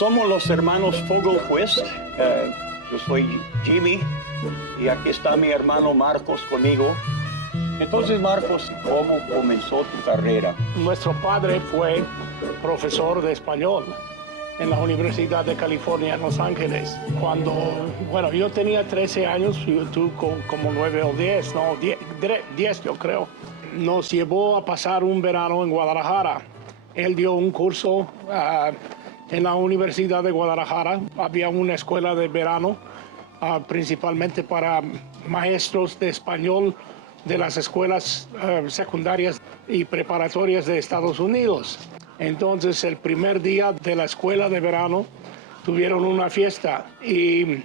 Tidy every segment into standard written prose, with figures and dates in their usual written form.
Somos los hermanos Fogelquist. Yo soy Jimmy y aquí está mi hermano Marcos conmigo. Entonces, Marcos, ¿cómo comenzó tu carrera? Nuestro padre fue profesor de español en la Universidad de California en Los Ángeles. Cuando, yo tenía 13 años, tú como 9 o 10, no, 10 yo creo. Nos llevó a pasar un verano en Guadalajara. Él dio un curso en la Universidad de Guadalajara. Había una escuela de verano, principalmente para maestros de español de las escuelas secundarias y preparatorias de Estados Unidos. Entonces, el primer día de la escuela de verano tuvieron una fiesta y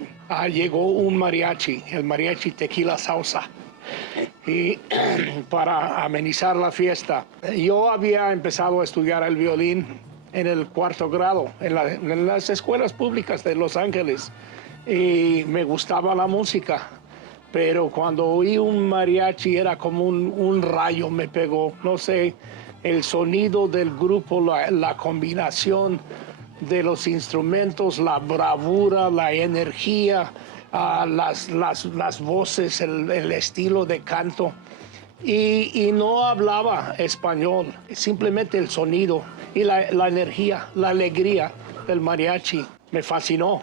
llegó un mariachi, el mariachi Tequila Sausa, y para amenizar la fiesta. Yo había empezado a estudiar el violín en el 4º grado en las escuelas públicas de Los Ángeles y me gustaba la música. Pero cuando oí un mariachi era como un rayo me pegó. No sé, el sonido del grupo, la combinación de los instrumentos, la bravura, la energía, las voces, el estilo de canto. Y no hablaba español, simplemente el sonido y la energía, la alegría del mariachi me fascinó.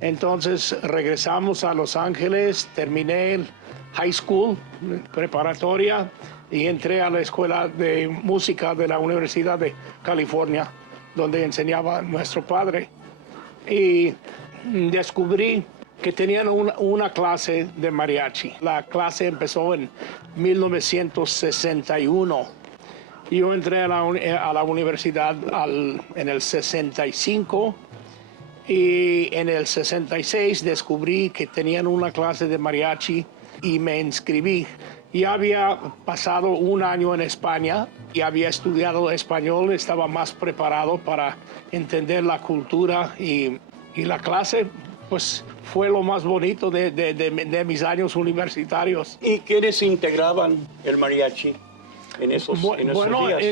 Entonces regresamos a Los Ángeles, terminé el high school, preparatoria, y entré a la escuela de música de la Universidad de California, donde enseñaba nuestro padre. Y descubrí que tenían una clase de mariachi. La clase empezó en 1961. Yo entré a la universidad en el 65. Y en el 66 descubrí que tenían una clase de mariachi y me inscribí. Ya había pasado un año en España y había estudiado español, estaba más preparado para entender la cultura y la clase pues fue lo más bonito de mis años universitarios. ¿Y quiénes integraban el mariachi en esos días?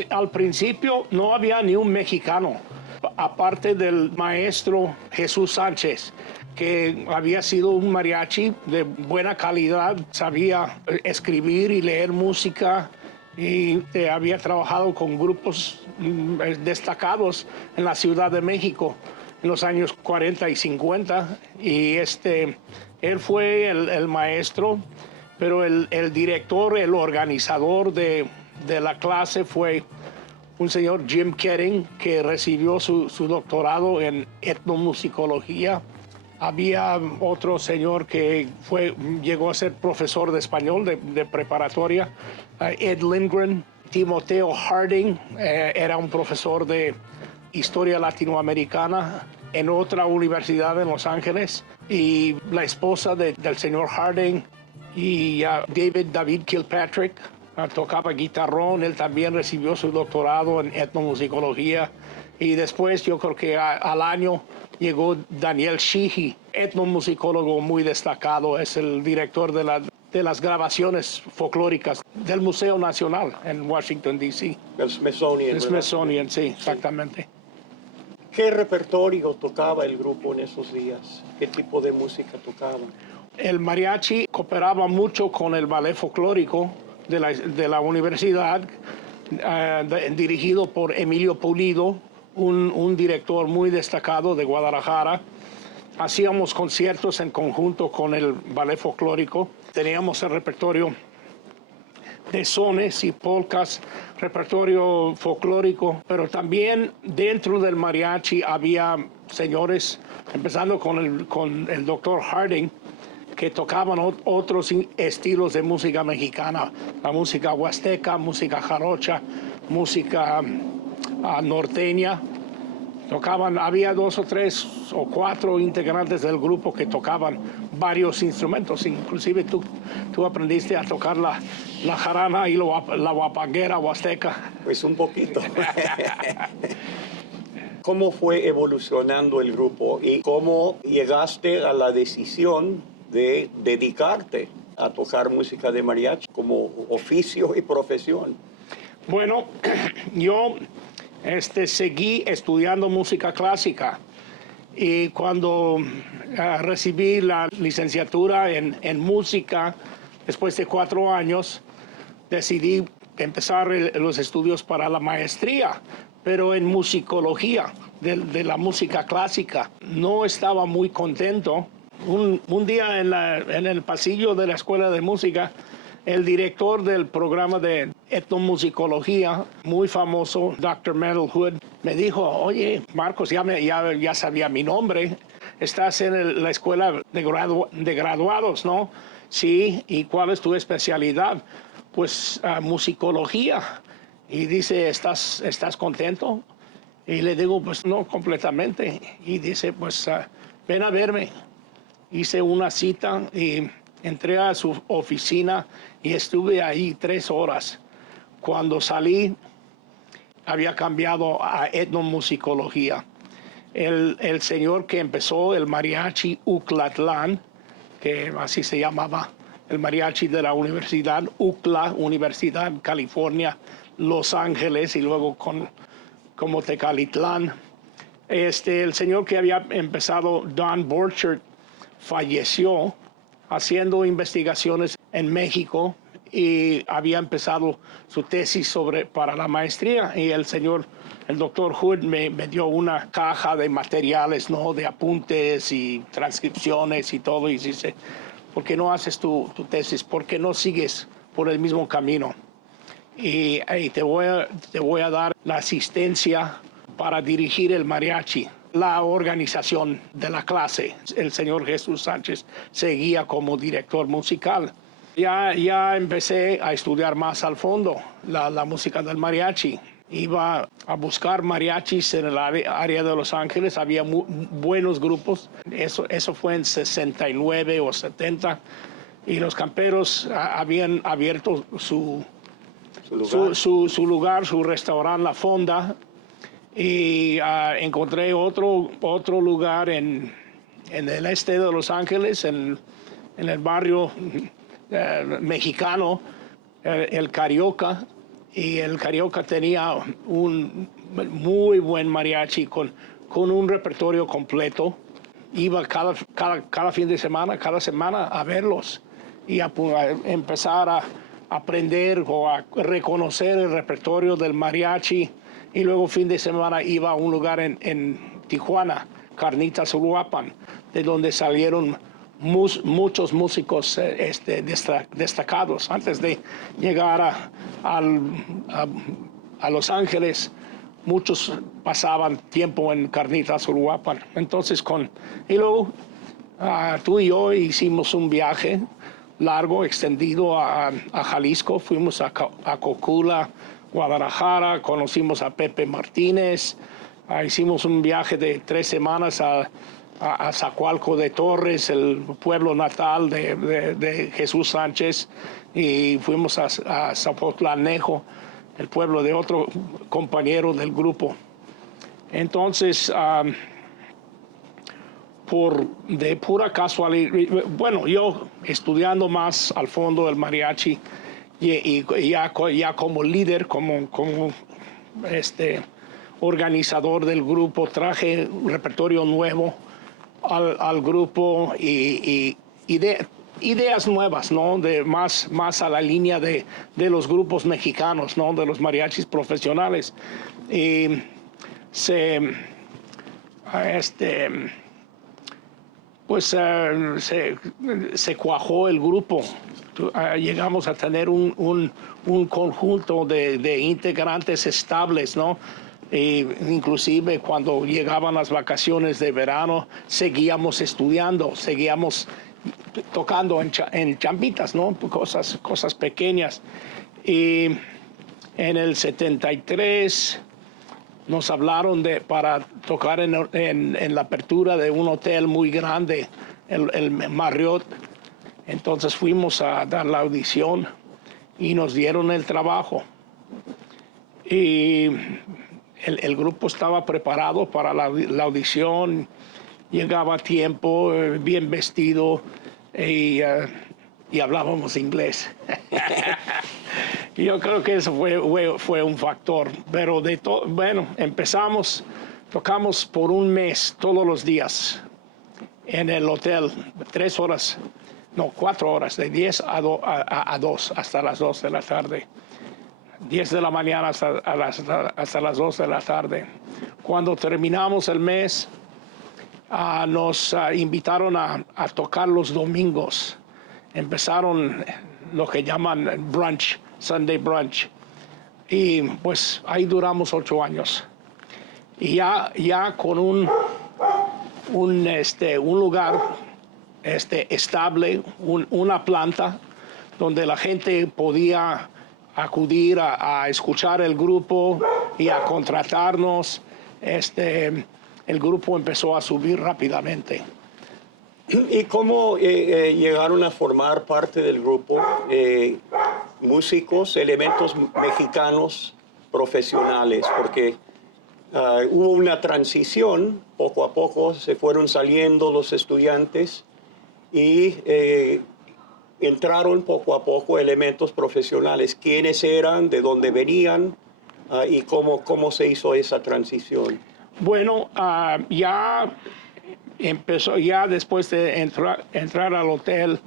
Al principio no había ni un mexicano. Aparte del maestro Jesús Sánchez, que había sido un mariachi de buena calidad, sabía escribir y leer música y había trabajado con grupos destacados en la Ciudad de México en los años 40 y 50. Y él fue el maestro, pero el director, el organizador de la clase fue un señor Jim Ketting, que recibió su doctorado en etnomusicología. Había otro señor que llegó a ser profesor de español de preparatoria, Ed Lindgren. Timoteo Harding era un profesor de historia latinoamericana en otra universidad en Los Ángeles. Y la esposa del señor Harding y David Kilpatrick tocaba guitarrón. Él también recibió su doctorado en etnomusicología. Y después, yo creo que al año, llegó Daniel Sheehy, etnomusicólogo muy destacado. Es el director de las grabaciones folclóricas del Museo Nacional en Washington, D.C. El Smithsonian. El Smithsonian, sí, exactamente. ¿Qué repertorio tocaba el grupo en esos días? ¿Qué tipo de música tocaban? El mariachi cooperaba mucho con el ballet folclórico de la universidad, dirigido por Emilio Pulido, un director muy destacado de Guadalajara. Hacíamos conciertos en conjunto con el ballet folclórico. Teníamos el repertorio de sones y polcas, repertorio folclórico, pero también dentro del mariachi había señores, empezando con el doctor Harding, que tocaban otros estilos de música mexicana, la música huasteca, música jarocha, música norteña. Había 2 o 3 o 4 integrantes del grupo que tocaban varios instrumentos. Inclusive tú aprendiste a tocar la jarana y la huapanguera huasteca. Pues un poquito. ¿Cómo fue evolucionando el grupo y cómo llegaste a la decisión de dedicarte a tocar música de mariachi como oficio y profesión? Bueno, yo seguí estudiando música clásica Y cuando recibí la licenciatura en música, después de 4 años, decidí empezar los estudios para la maestría, pero en musicología, de la música clásica. No estaba muy contento. Un día en el pasillo de la escuela de música, el director del programa de etnomusicología, muy famoso, Dr. Mendel Hood, me dijo, oye, Marcos, ya sabía mi nombre, estás en la escuela de graduados, ¿no? Sí, ¿y cuál es tu especialidad? Pues musicología. Y dice, ¿estás contento? Y le digo, pues no, completamente. Y dice, pues ven a verme. Hice una cita y entré a su oficina y estuve ahí 3 horas. Cuando salí, había cambiado a etnomusicología. El señor que empezó el mariachi Uclatlán, que así se llamaba, el mariachi de la Universidad UCLA, Universidad California, Los Ángeles, y luego como Tecalitlán. El señor que había empezado, Don Borchert, falleció haciendo investigaciones en México y había empezado su tesis para la maestría. Y el doctor Hood me dio una caja de materiales, ¿no? De apuntes y transcripciones y todo. Y dice, ¿por qué no haces tu tesis? ¿Por qué no sigues por el mismo camino? Y te voy a dar la asistencia para dirigir el mariachi. La organización de la clase. El señor Jesús Sánchez seguía como director musical. Ya empecé a estudiar más al fondo la música del mariachi. Iba a buscar mariachis en el área de Los Ángeles. Había buenos grupos. Eso fue en 69 o 70. Y los camperos habían abierto su lugar, su restaurante La Fonda. Y encontré otro lugar en el este de Los Ángeles, en el barrio mexicano, el Carioca. Y el Carioca tenía un muy buen mariachi con un repertorio completo. Iba cada fin de semana, cada semana a verlos y a empezar a aprender o a reconocer el repertorio del mariachi. Y luego fin de semana iba a un lugar en Tijuana, Carnitas Uruapan, de donde salieron muchos músicos destacados. Antes de llegar a Los Ángeles, muchos pasaban tiempo en Carnitas Uruapan. Entonces, y luego tú y yo hicimos un viaje largo, extendido a Jalisco. Fuimos a Cocula, Guadalajara, conocimos a Pepe Martínez, hicimos un viaje de 3 semanas a Zacualco de Torres, el pueblo natal de Jesús Sánchez, y fuimos a Zapotlanejo, el pueblo de otro compañero del grupo. Entonces, de pura casualidad, bueno, yo estudiando más al fondo del mariachi, y ya como líder, como organizador del grupo, traje un repertorio nuevo al grupo y ideas nuevas, ¿no? Más a la línea de los grupos mexicanos, ¿no? De los mariachis profesionales. Y se cuajó el grupo. Llegamos a tener un conjunto de integrantes estables, ¿no? Inclusive cuando llegaban las vacaciones de verano, seguíamos estudiando, seguíamos tocando en chambitas, ¿no? Cosas pequeñas. Y en el 73 nos hablaron para tocar en la apertura de un hotel muy grande, el Marriott. Entonces fuimos a dar la audición y nos dieron el trabajo. Y el grupo estaba preparado para la audición, llegaba a tiempo, bien vestido y hablábamos inglés. Yo creo que eso fue un factor, pero bueno, tocamos por un mes todos los días en el hotel, 4 horas, de 10 a 2, hasta las 2 de la tarde. 10 de la mañana hasta las 2 de la tarde. Cuando terminamos el mes, nos invitaron a tocar los domingos. Empezaron lo que llaman brunch, Sunday brunch. Y pues ahí duramos 8 años. Y ya con un lugar estable, una planta donde la gente podía acudir a escuchar el grupo y a contratarnos, el grupo empezó a subir rápidamente. ¿Y cómo llegaron a formar parte del grupo músicos, elementos mexicanos profesionales? Porque hubo una transición, poco a poco se fueron saliendo los estudiantes y entraron poco a poco elementos profesionales. ¿Quiénes eran? ¿De dónde venían? ¿Y cómo se hizo esa transición? Bueno, ya empezó, ya después de entrar al hotel,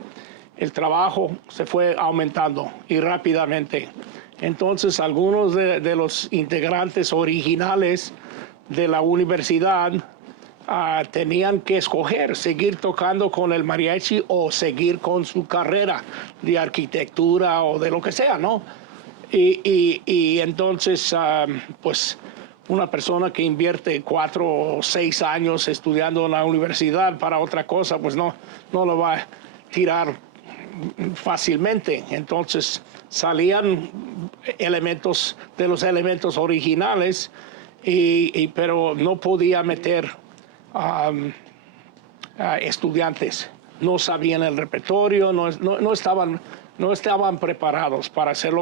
el trabajo se fue aumentando y rápidamente. Entonces, algunos de los integrantes originales de la universidad tenían que escoger seguir tocando con el mariachi o seguir con su carrera de arquitectura o de lo que sea, ¿no? Y entonces, pues, una persona que invierte 4 o 6 años estudiando en la universidad para otra cosa, pues no lo va a tirar fácilmente. Entonces salían elementos de los elementos originales, pero no podía meter estudiantes. No sabían el repertorio, no estaban preparados para hacer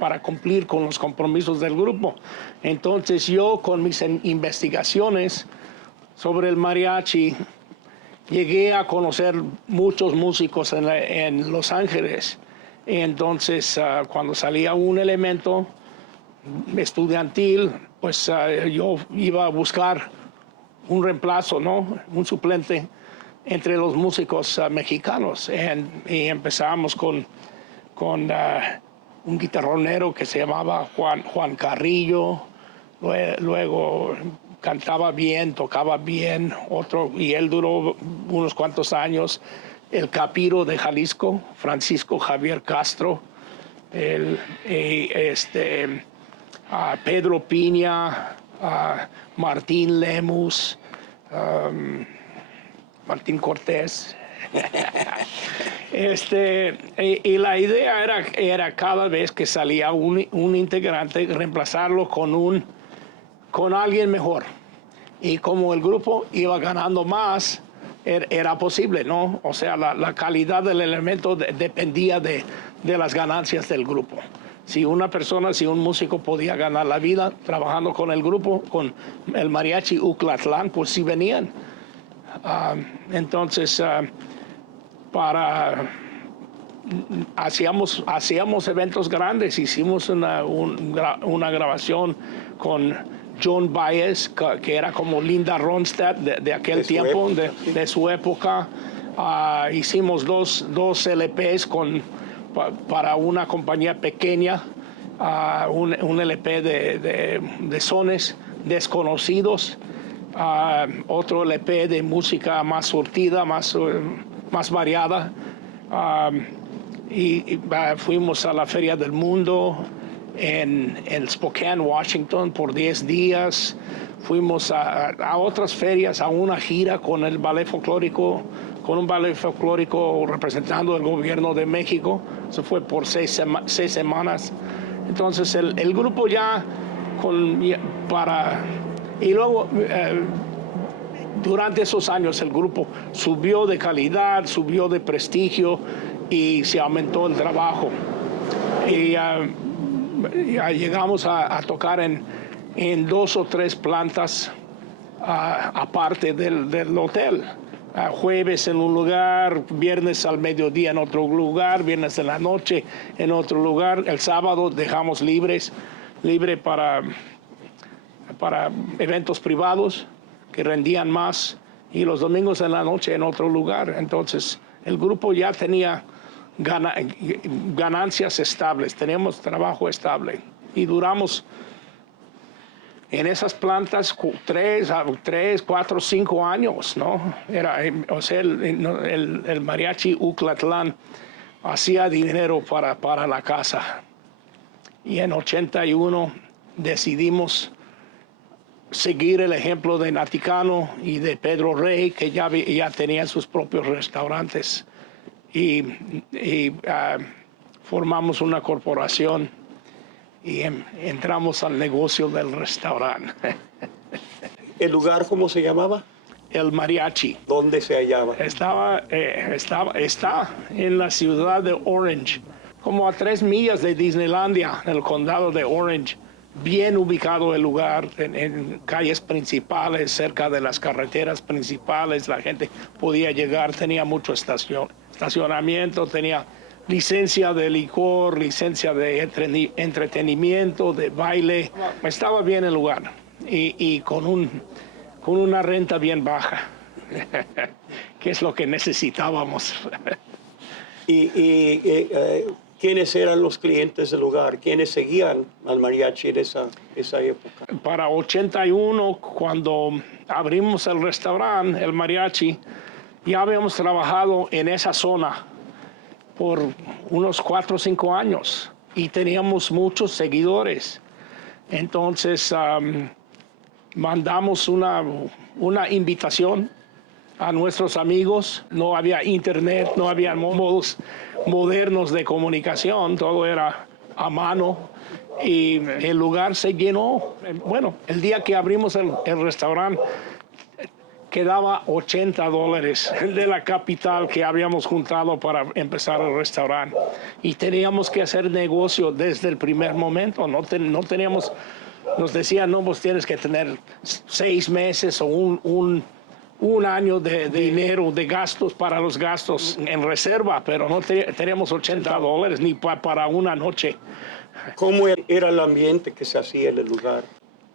para cumplir con los compromisos del grupo. Entonces yo, con mis investigaciones sobre el mariachi, llegué a conocer muchos músicos en Los Ángeles. Entonces, cuando salía un elemento estudiantil, pues yo iba a buscar un reemplazo, ¿no? Un suplente entre los músicos mexicanos. Y empezamos con un guitarronero que se llamaba Juan Carrillo. Luego cantaba bien, tocaba bien, y él duró unos cuantos años. El capiro de Jalisco, Francisco Javier Castro, Pedro Piña, Martín Lemus, Martín Cortés. Y la idea era cada vez que salía un integrante, reemplazarlo con alguien mejor. Y como el grupo iba ganando más, era posible, ¿no? O sea, la calidad del elemento dependía de las ganancias del grupo. Si un músico podía ganar la vida trabajando con el grupo, con el mariachi Uclatlán, pues sí venían. Entonces, hacíamos eventos grandes. Hicimos una grabación con Joan Baez, que era como Linda Ronstadt de aquel tiempo, de su época. Hicimos dos LPs para una compañía pequeña, un LP de sones desconocidos, otro LP de música más surtida, más variada. Y fuimos a la Feria del Mundo en Spokane, Washington, por 10 días. Fuimos a otras ferias, a una gira con un ballet folclórico representando el gobierno de México. Eso fue por 6 semanas. Entonces el grupo y luego durante esos años el grupo subió de calidad, subió de prestigio y se aumentó el trabajo. Y ya llegamos a tocar en 2 o 3 plantas aparte del hotel. jueves en un lugar, viernes al mediodía en otro lugar, viernes en la noche en otro lugar. El sábado dejamos libre para eventos privados que rendían más, y los domingos en la noche en otro lugar. Entonces el grupo ya tenía ganancias estables, teníamos trabajo estable y duramos en esas plantas 3, 4, 5 años, ¿no? O sea, el mariachi Uclatlán hacía dinero para la casa. Y en 81 decidimos seguir el ejemplo de Naticano y de Pedro Rey, que ya tenían sus propios restaurantes. Y formamos una corporación y entramos al negocio del restaurante. ¿El lugar cómo se llamaba? El Mariachi. ¿Dónde se hallaba? Está en la ciudad de Orange, como a 3 millas de Disneylandia, en el condado de Orange. Bien ubicado el lugar, en calles principales, cerca de las carreteras principales. La gente podía llegar, tenía mucho estacionamiento, tenía licencia de licor, licencia de entretenimiento, de baile. Estaba bien el lugar y con una renta bien baja, que es lo que necesitábamos. ¿Quiénes eran los clientes del lugar? ¿Quiénes seguían al mariachi en esa época? Para 81, cuando abrimos el restaurante, el mariachi, ya habíamos trabajado en esa zona por unos 4 o 5 años y teníamos muchos seguidores. Entonces mandamos una invitación a nuestros amigos. No había internet, no había modos modernos de comunicación, todo era a mano y el lugar se llenó. Bueno, el día que abrimos el restaurante quedaba $80 de la capital que habíamos juntado para empezar el restaurante. Y teníamos que hacer negocio desde el primer momento. No teníamos, nos decían, no, pues tienes que tener 6 meses o un año de dinero, de gastos para los gastos en reserva, pero no teníamos $80 ni para una noche. ¿Cómo era el ambiente que se hacía en el lugar?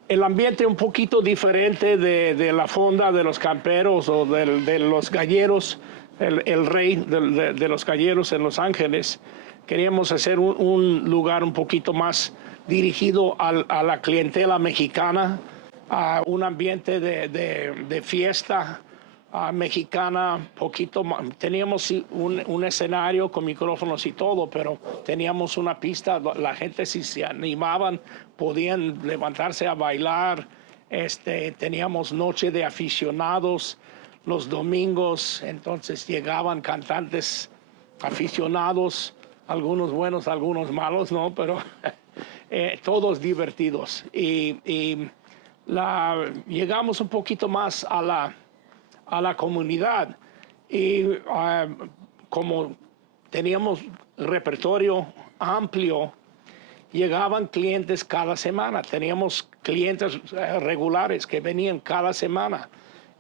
El ambiente un poquito diferente de la fonda de los camperos o de los galleros, el rey de los galleros en Los Ángeles. Queríamos hacer un lugar un poquito más dirigido a la clientela mexicana, a un ambiente de fiesta mexicana, poquito más. Teníamos un escenario con micrófonos y todo, pero teníamos una pista, la gente si se animaban podían levantarse a bailar. Teníamos noche de aficionados los domingos, entonces llegaban cantantes aficionados, algunos buenos, algunos malos, ¿no? Pero todos divertidos. Llegamos un poquito más a la comunidad y como teníamos repertorio amplio, llegaban clientes cada semana. Teníamos clientes regulares que venían cada semana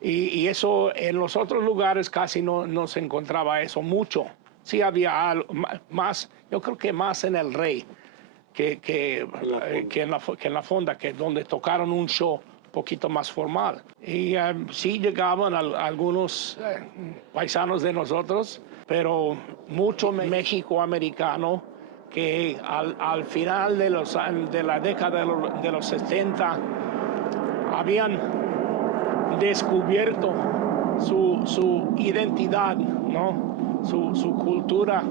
y eso en los otros lugares casi no se encontraba eso mucho. Sí había más, yo creo que más en el Rey que en la fonda, que donde tocaron un show un poquito más formal. Y sí llegaban algunos paisanos de nosotros, pero mucho México-americano que al final de la década de los 70 habían descubierto su identidad, ¿no? Su cultura.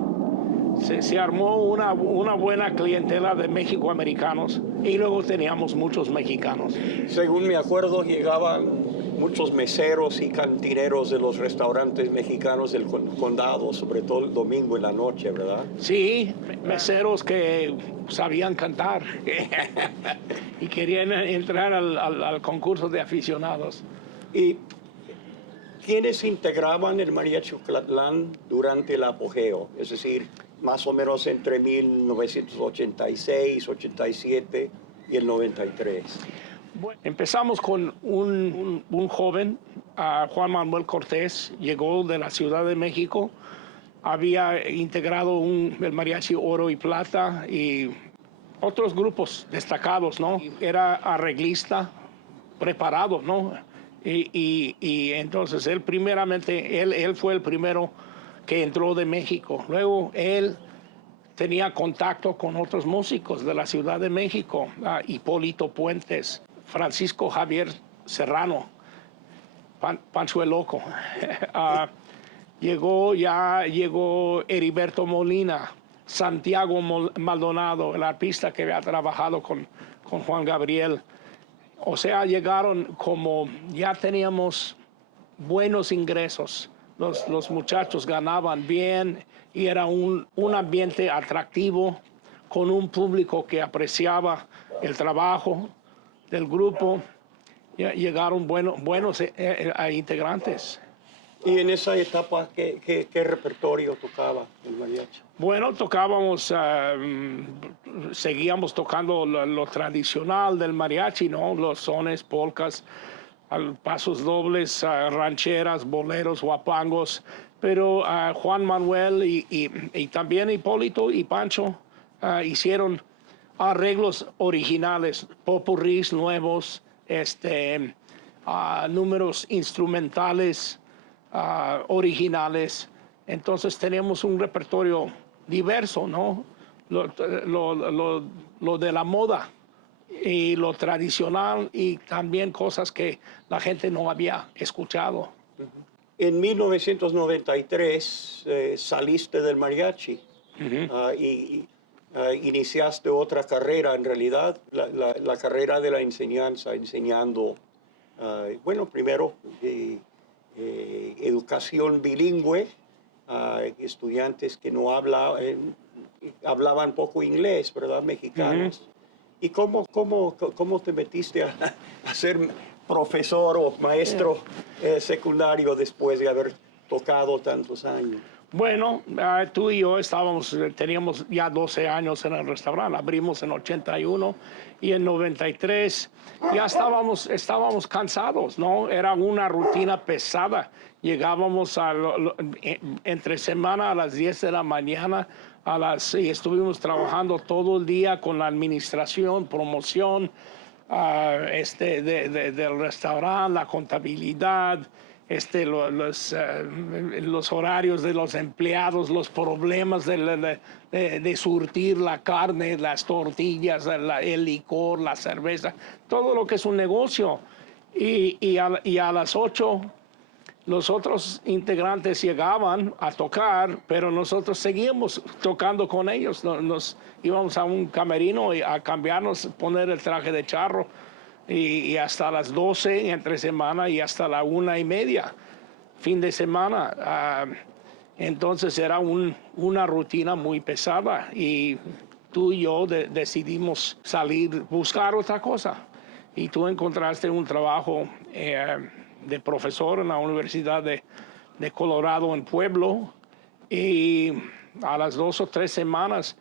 Se armó una buena clientela de México-americanos y luego teníamos muchos mexicanos. Según me acuerdo, llegaban muchos meseros y cantineros de los restaurantes mexicanos del condado, sobre todo el domingo en la noche, ¿verdad? Sí, meseros que sabían cantar y querían entrar al concurso de aficionados. ¿Y quiénes integraban el Mariachi Uclatlán durante el apogeo? Es decir, más o menos entre 1986, 87 y el 93. Bueno, empezamos con un joven Juan Manuel Cortés llegó de la Ciudad de México. Había integrado el Mariachi Oro y Plata y otros grupos destacados, ¿no? Era arreglista preparado, ¿no? Y entonces él primeramente, él fue el primero que entró de México. Luego él tenía contacto con otros músicos de la Ciudad de México, Hipólito Puentes, Francisco Javier Serrano, Pancho el Loco. Llegó Heriberto Molina, Santiago Maldonado, el artista que había trabajado con Juan Gabriel. O sea, llegaron como ya teníamos buenos ingresos. Los muchachos ganaban bien y era un ambiente atractivo con un público que apreciaba el trabajo del grupo. Llegaron buenos integrantes. Y en esa etapa, ¿qué repertorio tocaba el mariachi? Bueno, tocábamos, seguíamos tocando lo tradicional del mariachi, ¿no? Los sones, polcas, pasos dobles, rancheras, boleros, huapangos. Pero Juan Manuel y también Hipólito y Pancho hicieron arreglos originales, popurrís nuevos, números instrumentales originales. Entonces tenemos un repertorio diverso, ¿no? Lo de la moda y lo tradicional y también cosas que la gente no había escuchado. En 1993 saliste del mariachi y iniciaste otra carrera, en realidad, la carrera de la enseñanza, enseñando, bueno, primero educación bilingüe a estudiantes que no hablaban poco inglés, ¿verdad? Mexicanos. ¿Y cómo te metiste a ser profesor o maestro secundario después de haber tocado tantos años? Bueno, tú y yo teníamos ya 12 años en el restaurante, abrimos en 81 y en 93 ya estábamos cansados, ¿no? Era una rutina pesada. Llegábamos entre semana a las 10 de la mañana y estuvimos trabajando todo el día con la administración, promoción del restaurante, la contabilidad, los horarios de los empleados, los problemas de surtir la carne, las tortillas, el licor, la cerveza, todo lo que es un negocio. Y a las 8 los otros integrantes llegaban a tocar, pero nosotros seguíamos tocando con ellos. Nos íbamos a un camerino a cambiarnos, poner el traje de charro y hasta las 12 entre semana y hasta la 1:30 fin de semana. Entonces era una rutina muy pesada y tú y yo decidimos salir, buscar otra cosa. Y tú encontraste un trabajo de profesor en la Universidad de Colorado en Pueblo y a las 2 o 3 semanas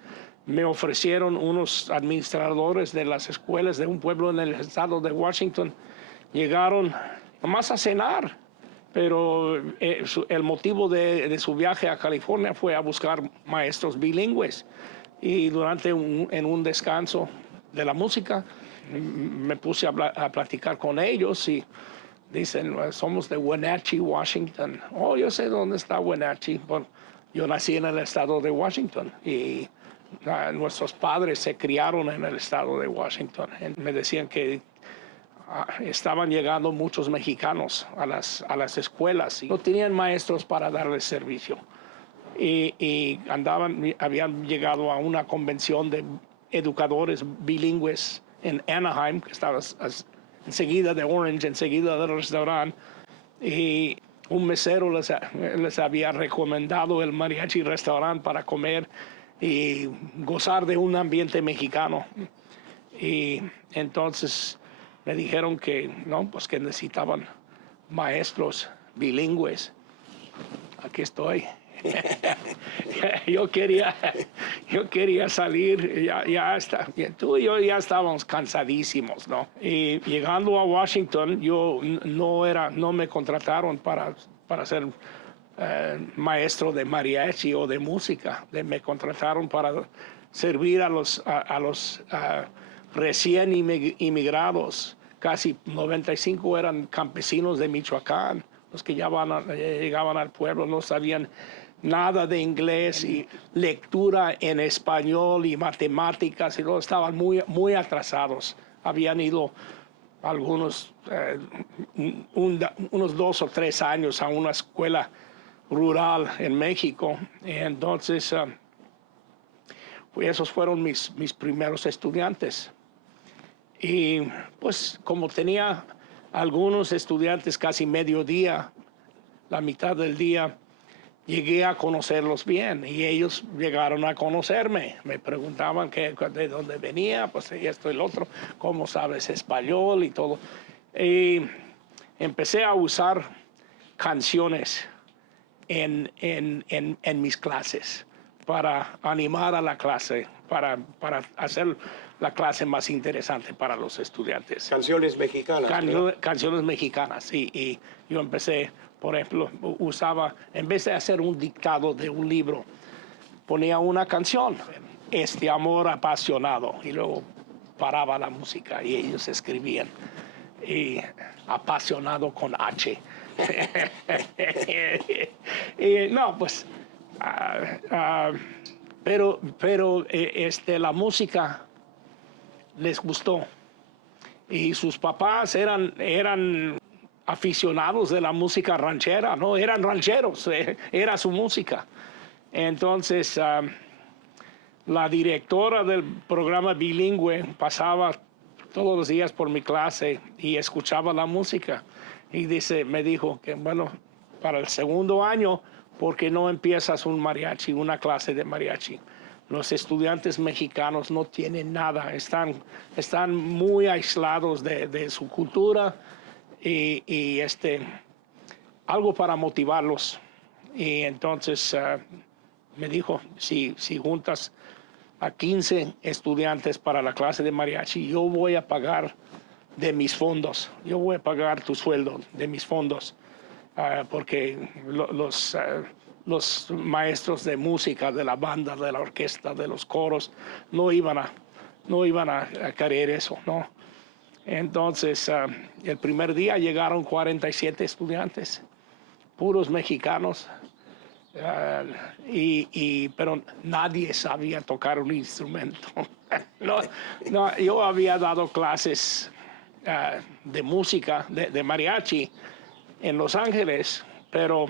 me ofrecieron unos administradores de las escuelas de un pueblo en el estado de Washington. Llegaron nomás a cenar, pero el motivo de su viaje a California fue a buscar maestros bilingües. Y en un descanso de la música me puse a platicar con ellos y dicen, somos de Wenatchee, Washington. Oh, yo sé dónde está Wenatchee. Bueno, yo nací en el estado de Washington y nuestros padres se criaron en el estado de Washington. Me decían que estaban llegando muchos mexicanos a las escuelas y no tenían maestros para darles servicio. Y habían llegado a una convención de educadores bilingües en Anaheim, que estaba enseguida de Orange, enseguida del restaurante, y un mesero les había recomendado el mariachi restaurante para comer y gozar de un ambiente mexicano. Y entonces me dijeron que pues que necesitaban maestros bilingües. Aquí estoy. yo quería salir, tú y yo ya estábamos cansadísimos, ¿no? Y llegando a Washington, yo no me contrataron para ser maestro de mariachi o de música. Me contrataron para servir a los recién inmigrados. Casi 95 eran campesinos de Michoacán, los que llegaban al pueblo, no sabían nada de inglés y lectura en español y matemáticas, y todos estaban muy atrasados. Habían ido algunos, unos 2 o 3 años a una escuela rural en México. Entonces, pues esos fueron mis primeros estudiantes. Y pues como tenía algunos estudiantes casi mediodía, la mitad del día, llegué a conocerlos bien y ellos llegaron a conocerme. Me preguntaban de dónde venía, pues esto y lo otro, cómo sabes español y todo. Y empecé a usar canciones en mis clases para animar a la clase, para hacer la clase más interesante para los estudiantes. Canciones mexicanas. Canciones mexicanas, y yo empecé, por ejemplo, usaba, en vez de hacer un dictado de un libro, ponía una canción, Este amor apasionado, y luego paraba la música y ellos escribían, y apasionado con H. Y no, pues, pero la música les gustó. Y sus papás eran aficionados de la música ranchera, ¿no? Eran rancheros, era su música. Entonces, la directora del programa bilingüe pasaba todos los días por mi clase y escuchaba la música. Y me dijo que, bueno, para el segundo año, ¿por qué no empiezas una clase de mariachi? Los estudiantes mexicanos no tienen nada, están muy aislados de su cultura y algo para motivarlos. Y entonces me dijo, si juntas a 15 estudiantes para la clase de mariachi, yo voy a pagar de mis fondos, yo voy a pagar tu sueldo de mis fondos, porque los maestros de música, de la banda, de la orquesta, de los coros, no iban a querer eso, ¿no? Entonces, el primer día llegaron 47 estudiantes, puros mexicanos, pero nadie sabía tocar un instrumento. No, yo había dado clases de música, de mariachi, en Los Ángeles, pero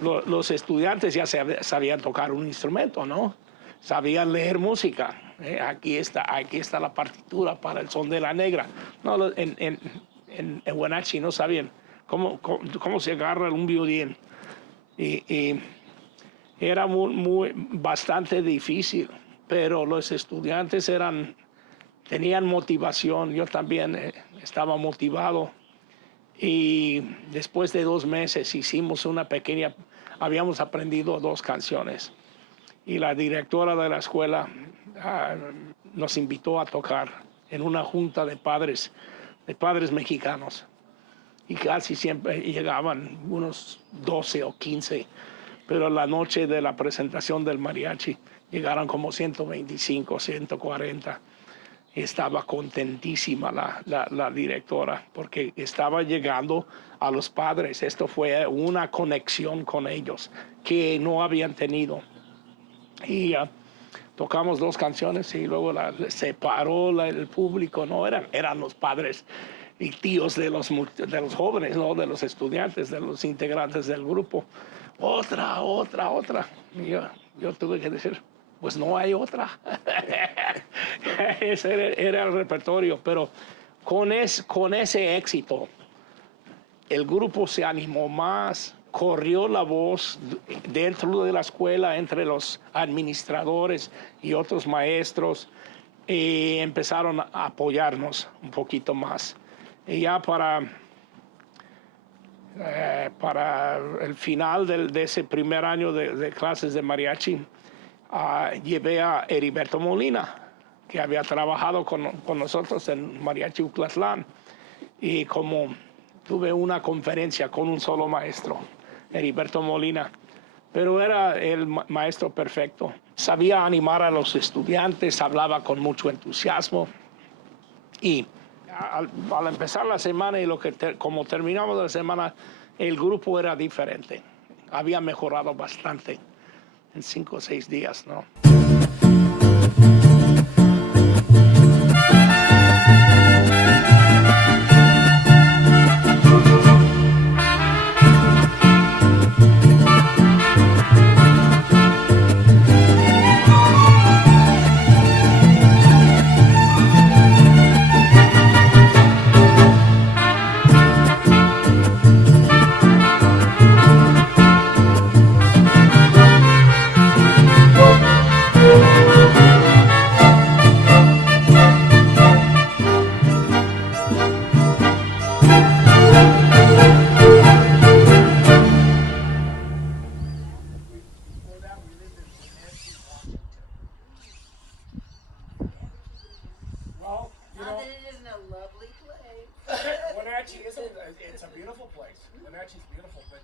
los estudiantes ya sabían tocar un instrumento, ¿no? Sabían leer música. Aquí está la partitura para el son de la negra. No, en Wenatchee no sabían cómo se agarra un violín. Y era bastante difícil, pero los estudiantes tenían motivación. Yo también estaba motivado. Y después de 2 meses hicimos habíamos aprendido 2 canciones. Y la directora de la escuela nos invitó a tocar en una junta de padres mexicanos. Y casi siempre llegaban unos 12 o 15. Pero la noche de la presentación del mariachi llegaron como 125, 140. Estaba contentísima la directora porque estaba llegando a los padres. Esto fue una conexión con ellos que no habían tenido. Y tocamos 2 canciones y luego se paró el público, ¿no? Eran los padres y tíos de los jóvenes, ¿no? De los estudiantes, de los integrantes del grupo. Otra. Y yo tuve que decir, pues no hay otra. Ese era el repertorio, pero con ese éxito, el grupo se animó más, corrió la voz dentro de la escuela entre los administradores y otros maestros, y empezaron a apoyarnos un poquito más. Y ya para para el final de ese primer año de clases de mariachi, llevé a Heriberto Molina, que había trabajado con nosotros en Mariachi Uclatlán. Y como tuve una conferencia con un solo maestro, Heriberto Molina, pero era el maestro perfecto. Sabía animar a los estudiantes, hablaba con mucho entusiasmo. Y al empezar la semana y como terminamos la semana, el grupo era diferente. Había mejorado bastante en 5 o 6 días, ¿no? Well, Not that it isn't a lovely place. Wenatchee is it's a beautiful place. Wenatchee's beautiful, but